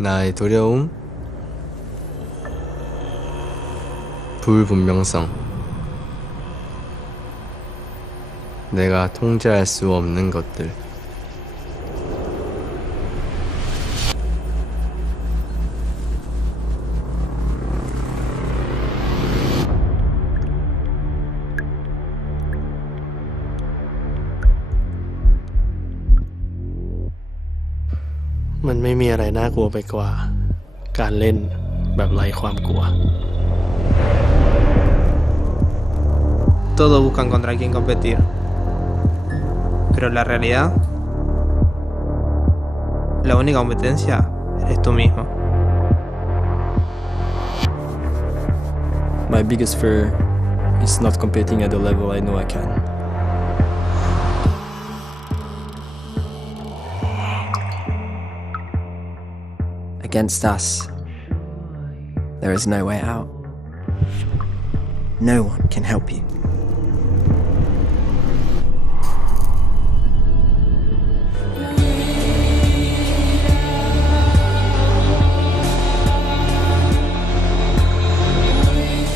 나의 두려움, 불분명성, 내가 통제할 수 없는 것들. -- มันไม่มีอะไรน่ากลัวไปกว่า การเล่นแบบไร้ความกลัว Todos buscan contra quién competir. Pero en la realidad, la única competencia eres tú mismo. My biggest fear is not competing at the level I know I can. Against us, there is no way out. No one can help you.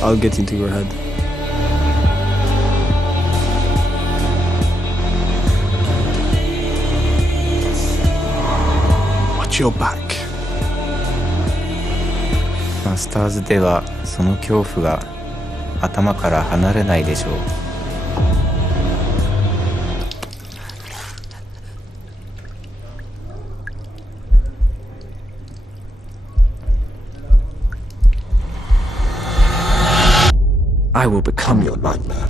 I'll get into your head. Watch your back マスターズではその恐怖が頭から離れないでしょう I will become your nightmare.